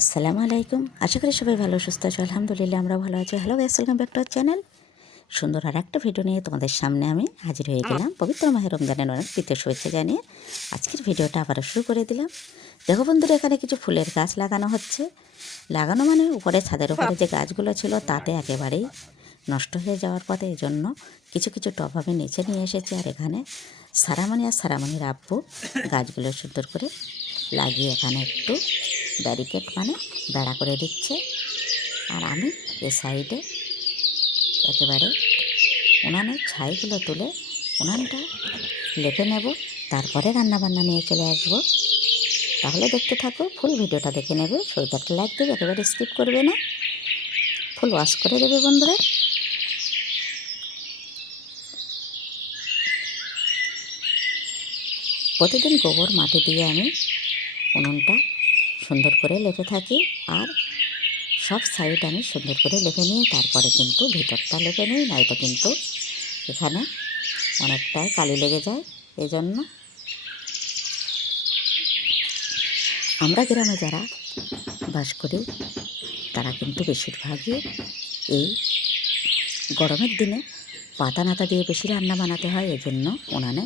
আসসালামু আলাইকুম। আশা করি সবাই ভালো, সুস্থ আছো। আলহামদুলিল্লাহ, আমরা ভালো আছি। Hello guys welcome back to our channel সুন্দর আর একটা ভিডিও নিয়ে তোমাদের সামনে আমি হাজির হয়ে গেলাম। পবিত্র মাহের রমজানের অনেক প্রীতীয় শুভেচ্ছা জানিয়ে আজকের ভিডিওটা আবারও শুরু করে দিলাম। দেখো বন্ধুরা, এখানে কিছু ফুলের গাছ লাগানো হচ্ছে। লাগানো মানে উপরে ছাদের উপরে যে গাছগুলো ছিল, তাতে একেবারেই নষ্ট হয়ে যাওয়ার পথে এই জন্য কিছু কিছু টব আমি নিচে নিয়ে এসেছি। আর এখানে সারামণি আর সারামণির আব্বু গাছগুলো সুন্দর করে লাগিয়ে এখানে একটু ব্যারিকেড মানে বেড়া করে দিচ্ছে। আর আমি এ সাইডে একেবারে উনানের ছাইগুলো তুলে উনানটা লেপে নেব, তারপরে রান্নাবান্না নিয়ে চলে আসব। তাহলে দেখতে থাকো, ফুল ভিডিওটা দেখে নেবে শুরুতে একটা লাইক দেবে একেবারে স্কিপ করবে না। ফুল ওয়াশ করে দেবে বন্ধুরা। প্রতিদিন গোবর মাটি দিয়ে আমি উনুনটা সুন্দর করে লেপে থাকি আর সব সাইড আমি সুন্দর করে লেপে নিই, তারপরে কিন্তু ভিতরটা লেপে নিই, নয়তো কিন্তু এখানে অনেকটাই কালি লেগে যায়। এই জন্য আমরা গ্রামে যারা বাস করি, তারা কিন্তু বেশিরভাগই এই গরমের দিনে পাতা নাতা দিয়ে বেশি রান্না বানাতে হয় এই জন্য উনানে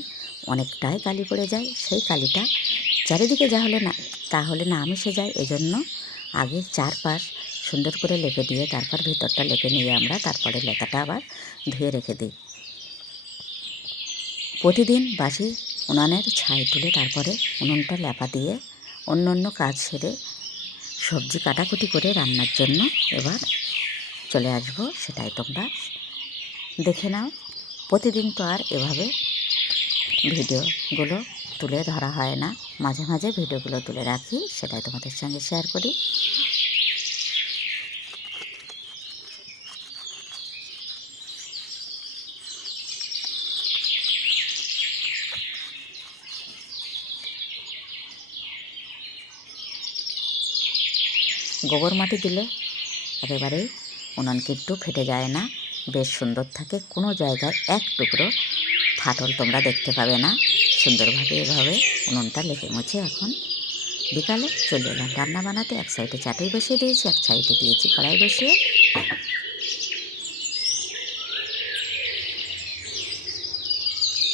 অনেকটাই কালি পড়ে যায়। সেই কালিটা চারিদিকে যা হলে না তাহলে না মিশে যায়। এজন্য আগে চারপাশ সুন্দর করে লেপে দিয়ে তারপর ভিতরটা লেপে নিয়ে আমরা তারপরে লেখাটা আবার ধুয়ে রেখে দিই। প্রতিদিন বাসি উনানের ছাই তুলে তারপরে উনুনটা লেপা দিয়ে অন্য অন্য কাজ সেরে সবজি কাটাকুটি করে রান্নার জন্য এবার চলে আসব, সেটাই তোমরা দেখে নাও। প্রতিদিন তো আর এভাবে ভিডিওগুলো তুলে ধরা হয় না। মাঝে মাঝে ভিডিওগুলো তুলে রাখি, সেটাই তোমাদের সঙ্গে শেয়ার করি। গোবর মাটি দিলে একেবারেই উনান কিন্তু ফেটে যায় না। বেশ সুন্দর থাকে, কোনো জায়গায় এক টুকরো ফাটল তোমরা দেখতে পাবে না। সুন্দরভাবে এভাবে উনুনটা লেপে মুছে এখন বিকালে চলে এলাম। রান্না বানাতে এক সাইডে চাটুই বসিয়ে দিয়েছি, এক সাইডে দিয়েছি কড়াই বসিয়ে।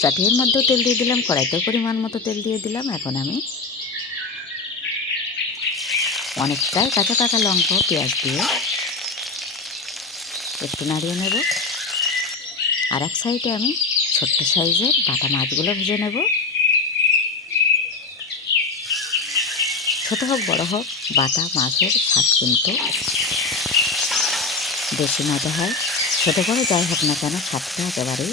চাটুইয়ের মধ্যেও তেল দিয়ে দিলাম, কড়াইতেও পরিমাণ মতো তেল দিয়ে দিলাম। এখন আমি অনেকটাই কাঁচা কাঁচা লঙ্কা, পেঁয়াজ দিয়ে একটু নাড়িয়ে নেব। আর এক সাইডে আমি ছোট্ট সাইজের বাটা মাছগুলো ভেজে নেব। ছোট হোক, বড় হোক, বাটা মাছের স্বাদ কিন্তু বেশি মজা হয়। ছোটো বড় যাই হোক না কেন, স্বাদটা একেবারেই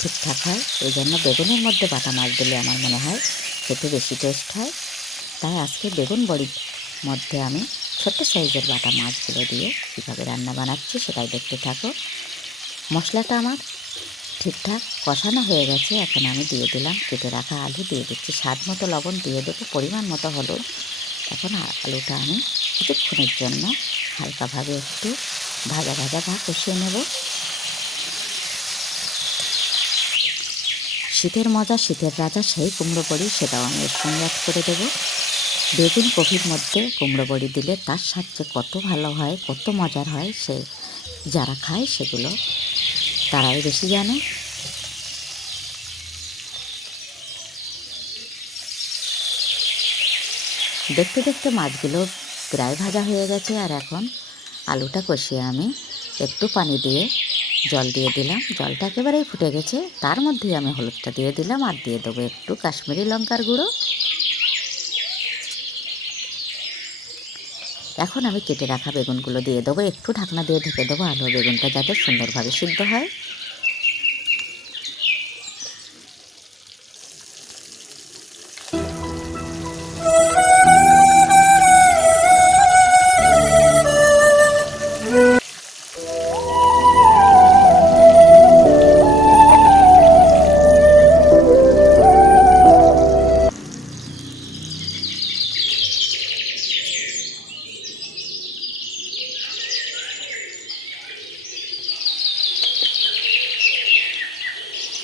ঠিকঠাক হয়। এই জন্য বেগুনের মধ্যে বাটা মাছ দিলে আমার মনে হয় খেতে বেশি টেস্ট হয়। তাই আজকে বেগুন বড়ির মধ্যে আমি ছোট্ট সাইজের বাটা মাছগুলো দিয়ে কীভাবে রান্না বানাচ্ছি সেটাই দেখতে থাকো। মশলাটা আমার ঠিকঠাক কষানো হয়ে গেছে। এখন আমি দিয়ে দিলাম, কেটে রাখা আলু দিয়ে দিচ্ছি। স্বাদ মতো লবণ দিয়ে দেবো, পরিমাণ মতো হলুদ। এখন আলুটা আমি কিছুক্ষণের জন্য হালকাভাবে একটু ভাজা ভাজা ভাগ কষিয়ে নেব। শীতের মজা, শীতের রাজা, সেই কুমড়ো বড়ি, সেটাও আমি এর সঙ্গে অ্যাড করে দেবো। বেগুন কফির মধ্যে কুমড়ো বড়ি দিলে তার যে কত ভালো হয়, কত মজার হয়, সে যারা খায় সেগুলো তারাই বেশি জানে। দেখতে দেখতে মাছগুলো প্রায় ভাজা হয়ে গেছে আর এখন আলুটা কষিয়ে আমি একটু পানি দিয়ে জল দিয়ে দিলাম। জলটা একেবারেই ফুটে গেছে, তার মধ্যেই আমি হলুদটা দিয়ে দিলাম আর দিয়ে দেবো একটু কাশ্মীরি লঙ্কার গুঁড়ো। এখন আমি কেটে রাখা বেগুনগুলো দিয়ে দেবো, একটু ঢাকনা দিয়ে ঢেকে দেবো আলু বেগুনটা যাতে সুন্দরভাবে সিদ্ধ হয়।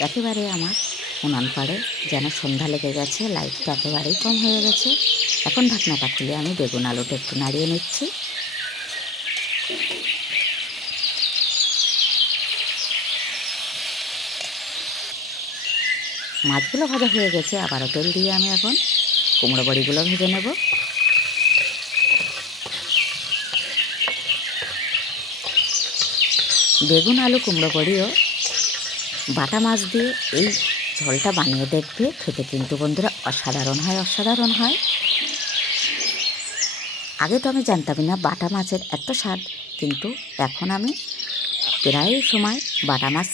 একেবারে আমার উনান পাড়ে, যেন সন্ধ্যা লেগে গেছে, লাইটটা একেবারেই কম হয়ে গেছে। এখন ঢাকনাটা খুলে আমি বেগুন আলুটা একটু নাড়িয়ে নিচ্ছি। মাছগুলো ভাজা হয়ে গেছে, আবারও তেল দিয়ে আমি এখন কুমড়ো বড়িগুলো ভেজে নেব। বেগুন, আলু, কুমড়ো বড়িও বাটা মাছ দিয়ে এই ঝোলটা বানিয়ে দেখবে খেতে কিন্তু বন্ধুরা অসাধারণ হয় অসাধারণ হয়। আগে তো আমি জানতামই না বাটা মাছের এত স্বাদ, কিন্তু এখন আমি প্রায় সময় বাটা মাছ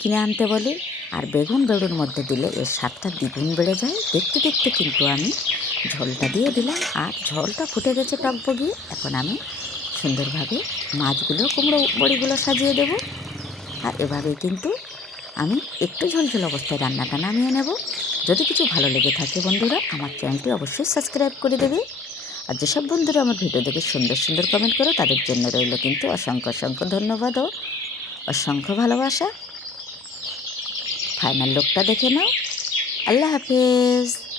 কিনে আনতে বলি আর বেগুন বেগুন মধ্যে দিলে এর স্বাদটা দ্বিগুণ বেড়ে যায়। দেখতে দেখতে কিন্তু আমি ঝোলটা দিয়ে দিলাম আর ঝোলটা ফুটে গেছে টক টকবগিয়ে এখন আমি সুন্দরভাবে মাছগুলো কুমড়ো বড়িগুলো সাজিয়ে দেবো। আর এভাবেই কিন্তু আমি একটু ঝোলঝোল অবস্থায় রান্নাটা নামিয়ে নেব। যদি কিছু ভালো লেগে থাকে বন্ধুরা, আমার চ্যানেলটি অবশ্যই সাবস্ক্রাইব করে দেবে। আর যেসব বন্ধুরা আমার ভিডিও দেখে সুন্দর সুন্দর কমেন্ট করো, তাদের জন্য রইল কিন্তু অসংখ্য অসংখ্য ধন্যবাদ ও অসংখ্য ভালোবাসা। ফাইনাল লোকটা দেখে নাও। আল্লাহ হাফেজ।